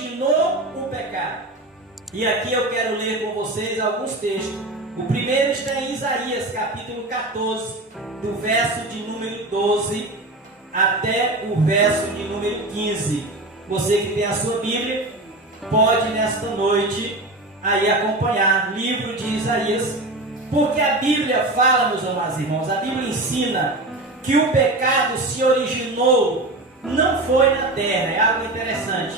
originou o pecado? E aqui eu quero ler com vocês alguns textos. O primeiro está em Isaías, capítulo 14, do verso de número 12 até o verso de número 15. Você que tem a sua Bíblia, pode nesta noite aí acompanhar, livro de Isaías, porque a Bíblia fala, meus amados irmãos, a Bíblia ensina que o pecado se originou, não foi na terra. É algo interessante.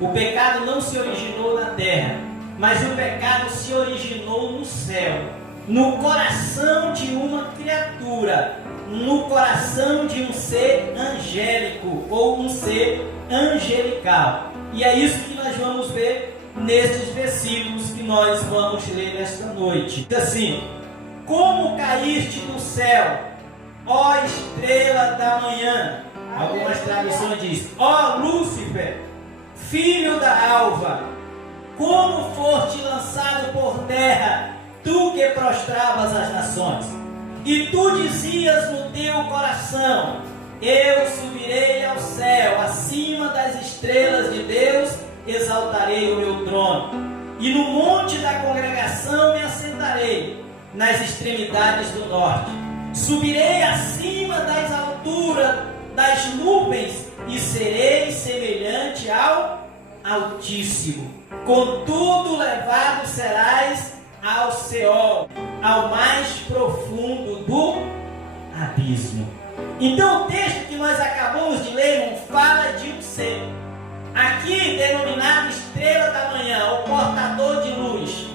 O pecado não se originou na terra, mas o pecado se originou no céu, no coração de uma criatura, no coração de um ser angélico ou um ser angelical. E é isso que nós vamos ver nestes versículos que nós vamos ler nesta noite. Diz assim: como caíste do céu, ó estrela da manhã. Algumas traduções dizem: ó Lúcifer, filho da alva, como foste lançado por terra, tu que prostravas as nações. E tu dizias no teu coração: eu subirei ao céu, acima das estrelas de Deus exaltarei o meu trono. E no monte da congregação me assentarei, nas extremidades do norte. Subirei acima das alturas das nuvens e serei semelhante ao Altíssimo. Contudo levado serás ao Seol, ao mais profundo do abismo. Então o texto que nós acabamos de ler, irmão, fala de um ser, aqui denominado estrela da manhã, o portador de luz.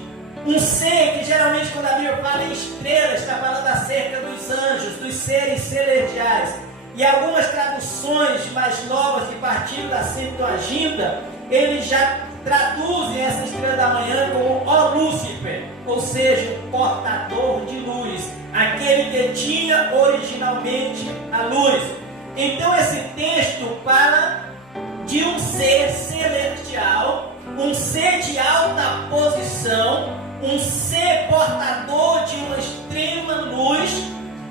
Um ser que geralmente quando a Bíblia fala em estrela, está falando acerca dos anjos, dos seres celestiais. E algumas traduções mais novas que partiram da Septuaginta, eles já traduzem essa estrela da manhã como ó Lúcifer, ou seja, o portador de luz, aquele que tinha originalmente a luz. Então esse texto fala de um ser celestial, um ser de alta posição, um ser portador de uma extrema luz,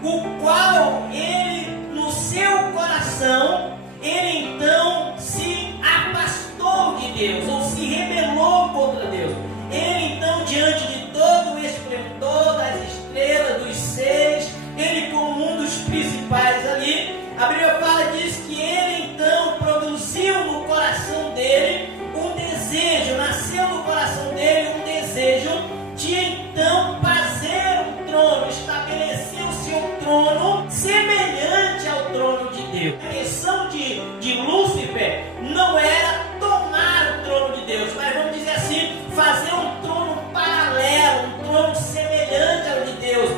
o qual ele, no seu coração, ele então se afastou de Deus, ou se rebelou contra Deus. Ele então, diante de todo o esplendor das estrelas, dos seres, ele como um dos principais ali, a Bíblia fala, diz que ele então produziu no coração dele um desejo, nasceu no coração dele um desejo de então fazer um trono, estabelecer o seu trono semelhante ao trono de Deus. A questão de Lúcifer não era tomar o trono de Deus, mas vamos dizer assim, fazer um trono paralelo, um trono semelhante ao de Deus,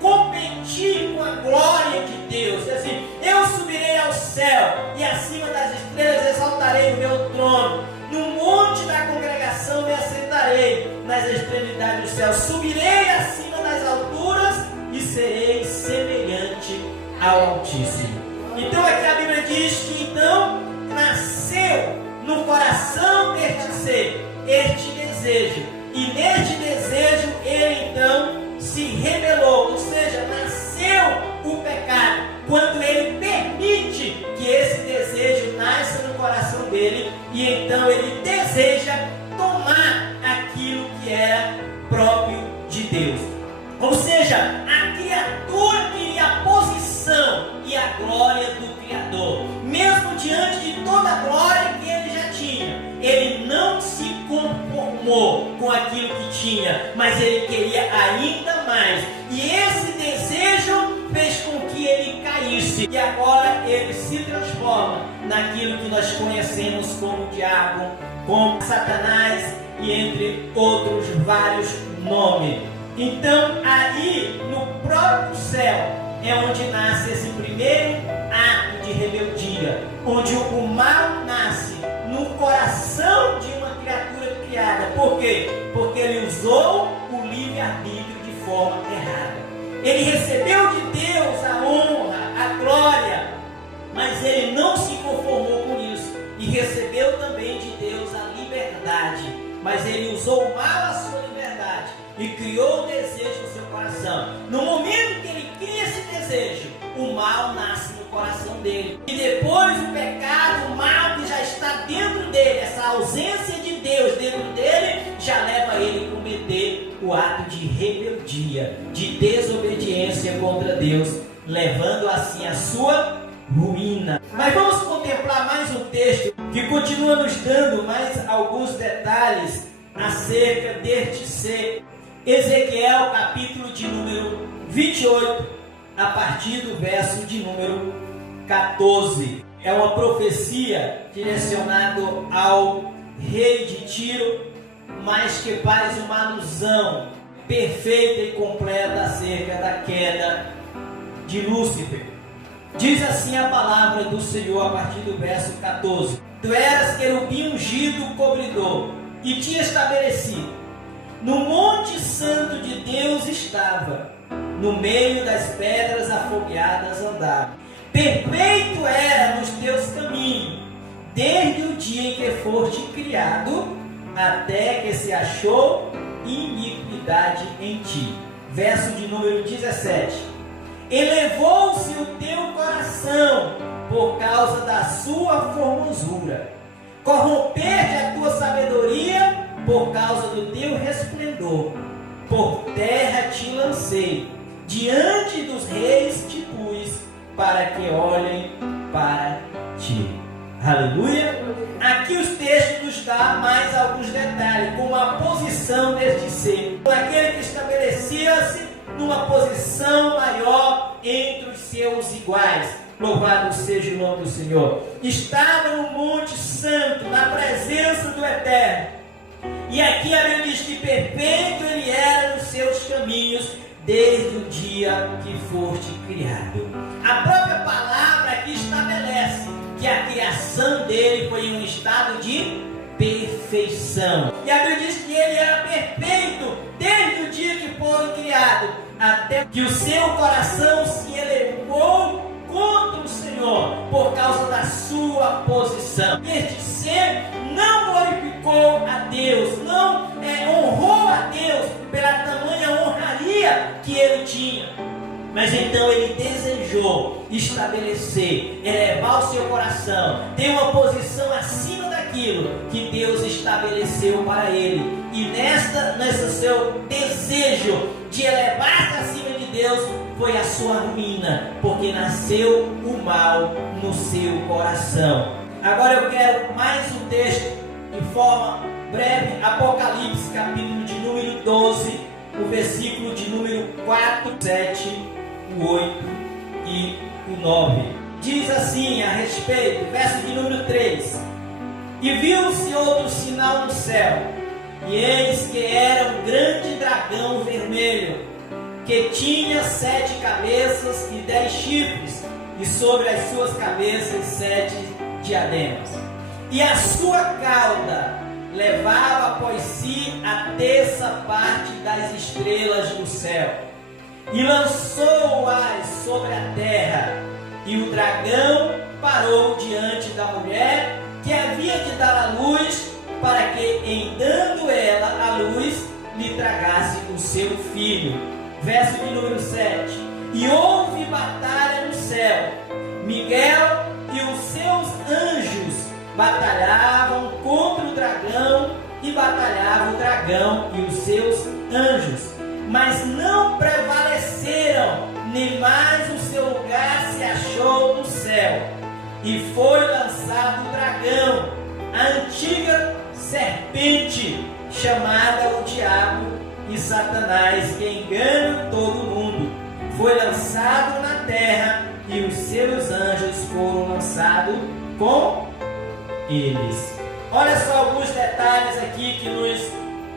competir com a glória de Deus. Assim, eu subirei ao céu e acima das estrelas exaltarei o meu trono. No monte da congregação me assentarei, nas extremidades do céu. Subirei acima das alturas e serei semelhante ao Altíssimo. Então aqui a Bíblia diz que então nasceu no coração deste ser este desejo, e neste desejo ele então se rebelou, ou seja, nasceu o pecado, quando ele permite que esse desejo nasça no coração dele, e então ele deseja tomar aquilo que era próprio de Deus. Ou seja, a criatura queria a posição e a glória do Criador, mesmo diante de toda a glória que ele já tinha. Ele não se conformou com aquilo que tinha, mas ele queria ainda mais. E esse desejo fez com que ele caísse. E agora ele se transforma naquilo que nós conhecemos como diabo, como Satanás e entre outros vários nomes. Então aí no próprio céu é onde nasce esse primeiro ato de rebeldia, onde o mal nasce no coração de uma criatura criada. Por quê? Porque ele usou o livre-arbítrio de forma errada. Ele recebeu de Deus a honra, a glória, mas ele não se conformou com isso, e recebeu também de Deus a liberdade, mas ele usou mal a sua liberdade e criou o desejo no seu coração. No momento que ele cria esse desejo, o mal nasce no coração dele, e depois o pecado, o mal que já está dentro dele, ausência de Deus dentro dele já leva ele a cometer o ato de rebeldia, de desobediência contra Deus, levando assim a sua ruína. Mas vamos contemplar mais um texto que continua nos dando mais alguns detalhes acerca deste ser. Ezequiel, capítulo de número 28, a partir do verso de número 14. É uma profecia direcionada ao rei de Tiro, mas que faz uma alusão perfeita e completa acerca da queda de Lúcifer. Diz assim a palavra do Senhor a partir do verso 14: Tu eras querubim ungido cobridor, e tinha estabelecido. No monte santo de Deus estava, no meio das pedras afogueadas andava. Perfeito era nos teus caminhos, desde o dia em que foste criado, até que se achou iniquidade em ti. Verso de número 17: Elevou-se o teu coração por causa da sua formosura, corrompeste a tua sabedoria por causa do teu resplendor. Por terra te lancei, diante dos reis te pus, para que olhem para ti. Aleluia! Aqui os textos nos dão mais alguns detalhes, como a posição deste ser, aquele que estabelecia-se numa posição maior entre os seus iguais. Louvado seja o nome do Senhor. Estava no Monte Santo, na presença do Eterno. E aqui a Bíblia diz que perfeito ele era nos seus caminhos, desde o dia que foste criado. A própria palavra aqui estabelece que a criação dele foi em um estado de perfeição. E a Bíblia diz que ele era perfeito desde o dia que foi criado, até que o seu coração se elevou contra o Senhor por causa da sua posição. Este ser não glorificou a Deus, não honrou a Deus pela tamanha honraria que ele tinha. Mas então ele desejou estabelecer, elevar o seu coração, ter uma posição acima daquilo que Deus estabeleceu para ele. E nesse seu desejo de elevar-se acima de Deus, foi a sua ruína, porque nasceu o mal no seu coração. Agora eu quero mais um texto de forma breve. Apocalipse, capítulo de número 12, o versículo de número 4, 7, o 8 e o 9. Diz assim a respeito, verso de número 3: E viu-se outro sinal no céu, e eis que era um grande dragão vermelho, que tinha 7 cabeças e 10 chifres, e sobre as suas cabeças 7 diademas. E a sua cauda levava após si a terça parte das estrelas do céu, e lançou-as sobre a terra. E o dragão parou diante da mulher que havia de dar à luz, para que, em dando ela à luz, lhe tragasse o seu filho. Verso de número 7: E houve batalha no céu. Miguel e os seus anjos batalhavam contra o dragão, e batalhava o dragão e os seus anjos, mas não prevaleceram, nem mais o seu lugar se achou no céu. E foi lançado o dragão, a antiga serpente, chamada o diabo e Satanás, que engana todo mundo. Foi lançado na terra, e os seus anjos foram lançados com eles. Olha só alguns detalhes aqui que nos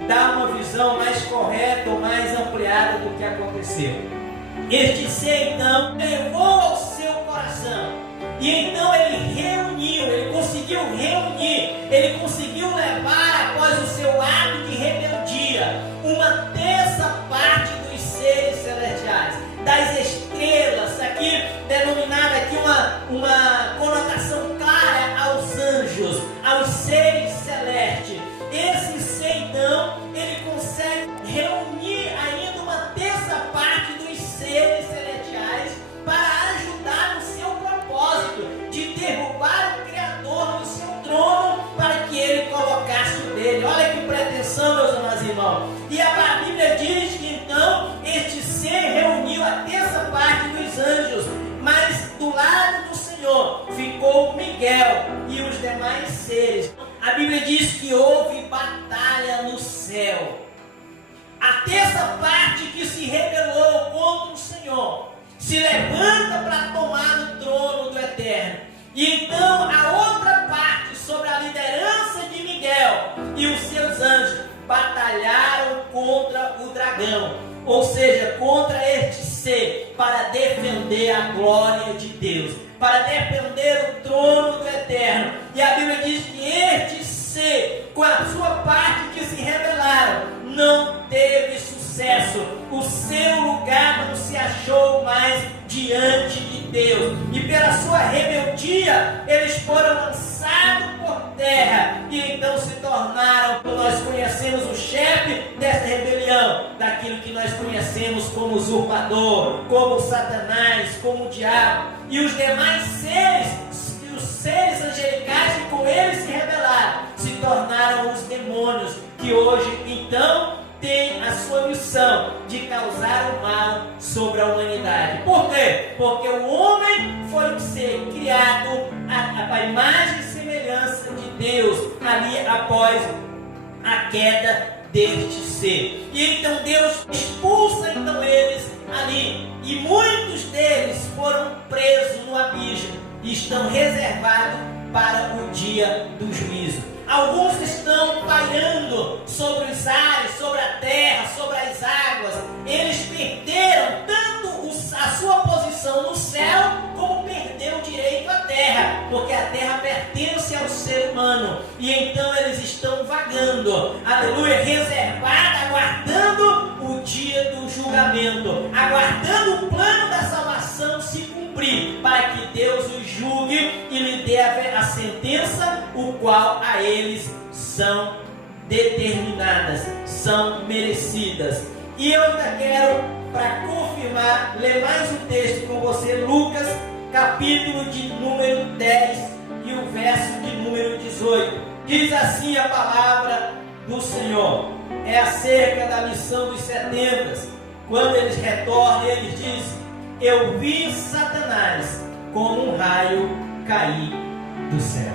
dá uma visão mais correta ou mais ampliada do que aconteceu. Este ser então levou ao seu coração, e então ele reuniu, ele conseguiu levar, após o seu ato de rebeldia, uma terça parte dos seres celestiais, das estrelas, aqui denominada aqui uma conotação clara aos anjos, aos seres celestes. Esse ser então, ele consegue reunir ainda uma terça parte dos seres celestiais para ajudar no seu propósito de derrubar o Criador do seu trono, para que ele coloque fogo Miguel e os demais seres. A Bíblia diz que houve batalha no céu. A terça parte que se rebelou contra o Senhor se levanta para tomar o trono do Eterno. E então a outra parte, sobre a liderança de Miguel e os seus anjos, batalharam contra o dragão, ou seja, contra este ser, para defender a glória de Deus, para defender o trono do Eterno. E a Bíblia diz que este ser, com a sua parte que se rebelaram, não teve sucesso. O seu lugar não se achou mais diante de Deus, e pela sua rebeldia eles foram lançados por terra, e então se tornaram, como nós conhecemos, o chefe dessa rebelião, daquilo que nós conhecemos como usurpador, como Satanás, como o diabo, e os demais seres, os seres angelicais que com eles se rebelaram, se tornaram os demônios, que hoje então tem a sua missão de causar o mal sobre a humanidade. Por quê? Porque o homem foi ser criado à imagem e semelhança de Deus ali após a queda deste ser. E então Deus expulsa então eles ali, e muitos deles foram presos no abismo e estão reservados para o dia do juízo. Alguns estão pairando sobre os ares, sobre a terra, sobre as águas. Eles perderam tanto a sua posição no céu, como perderam o direito à terra, porque a terra pertence ao ser humano. E então eles estão vagando, aleluia, reservada, aguardando o dia do julgamento, aguardando o plano da salvação se cumprir, para que Deus os julgue e lhe dê a sentença, o qual a eles são determinadas, são merecidas. E eu ainda quero, para confirmar, ler mais um texto com você, Lucas, capítulo de número 10 e o verso de número 18. Diz assim a palavra do Senhor, é acerca da missão dos 70. Quando eles retornam, eles dizem: eu vi Satanás como um raio cair do céu.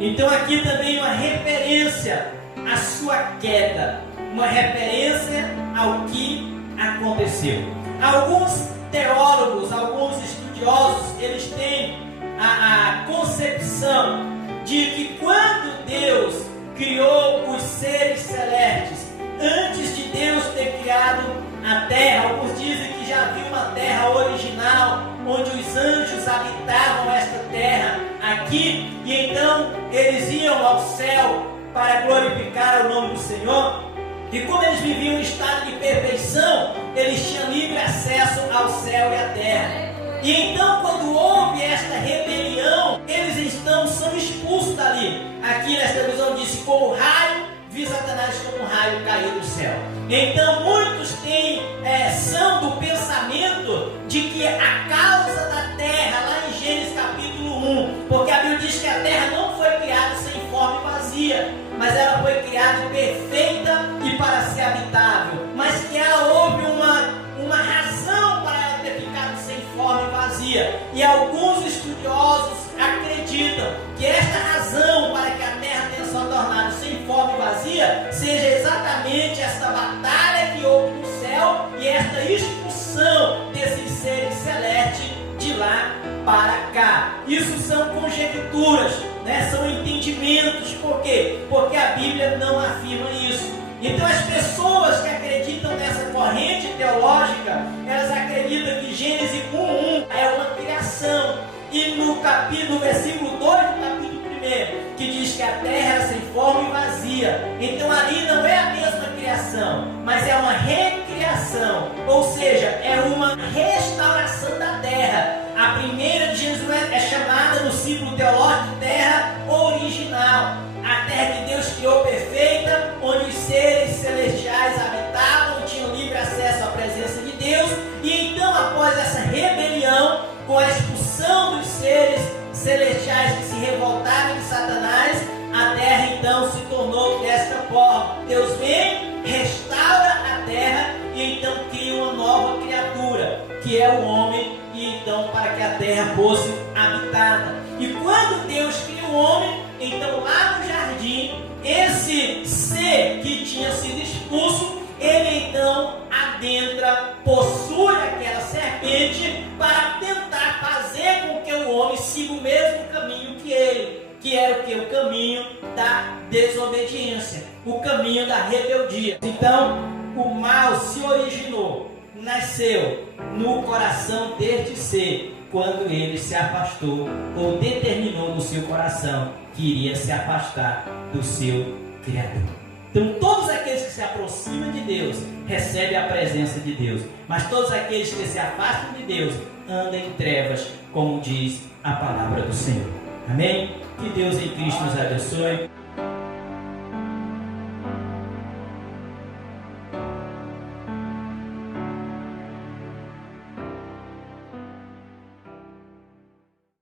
Então aqui também uma referência à sua queda, uma referência ao que aconteceu. Alguns teólogos, alguns estudiosos, eles têm a concepção de que quando Deus criou os seres celestes, antes de Deus ter criado a terra, alguns dizem que já havia uma terra original, onde os anjos habitavam esta terra aqui, e então eles iam ao céu para glorificar o nome do Senhor. E como eles viviam em estado de perfeição, eles tinham livre acesso ao céu e à terra. E então, quando houve esta rebelião, eles então são expulsos dali. Aqui nesta visão diz: como raio, vi Satanás como um raio cair do céu. Então muitos são do pensamento de que a causa da terra, lá em Gênesis capítulo 1, porque a Bíblia diz que a terra não foi criada sem forma e vazia, mas ela foi criada perfeita e para ser habitável, mas que ela houve uma razão para ela ter ficado sem forma e vazia. E alguns estudiosos acreditam que esta razão para que a terra tenha se tornado sem forma e vazia seja exatamente esta batalha que houve no céu e esta expulsão desses seres celestes de lá para cá. Isso são conjecturas, são entendimentos. Por quê? Porque a Bíblia não afirma isso. Então as pessoas que acreditam nessa corrente teológica, elas acreditam que Gênesis 1:1 é uma criação. E no versículo 2 do capítulo 1, que diz que a terra era sem forma e vazia. Então ali não é a mesma criação, mas é uma recriação, ou seja, é uma restauração da terra. A primeira de Gênesis é chamada no ciclo teológico de terra original, a terra que Deus criou perfeita, onde os seres celestiais habitavam, tinham livre acesso à presença de Deus. E então, após essa rebelião, com a expulsão dos seres celestiais que se revoltaram de Satanás, a terra então se tornou desta forma. Deus vem, restaura a terra e então cria uma nova criatura, que é o homem, e então para que a terra fosse habitada. E quando Deus cria o homem, então lá no jardim, esse ser que tinha sido expulso, ele então adentra, possui aquela serpente para tentar fazer com que o homem siga o mesmo caminho que ele, que era o que? O caminho da desobediência, o caminho da rebeldia. Então, o mal se originou, nasceu no coração deste ser, quando ele se afastou, ou determinou no seu coração que iria se afastar do seu Criador. Então, todos aqueles que se aproximam de Deus recebem a presença de Deus, mas todos aqueles que se afastam de Deus andam em trevas, como diz a palavra do Senhor. Amém? Que Deus em Cristo nos abençoe.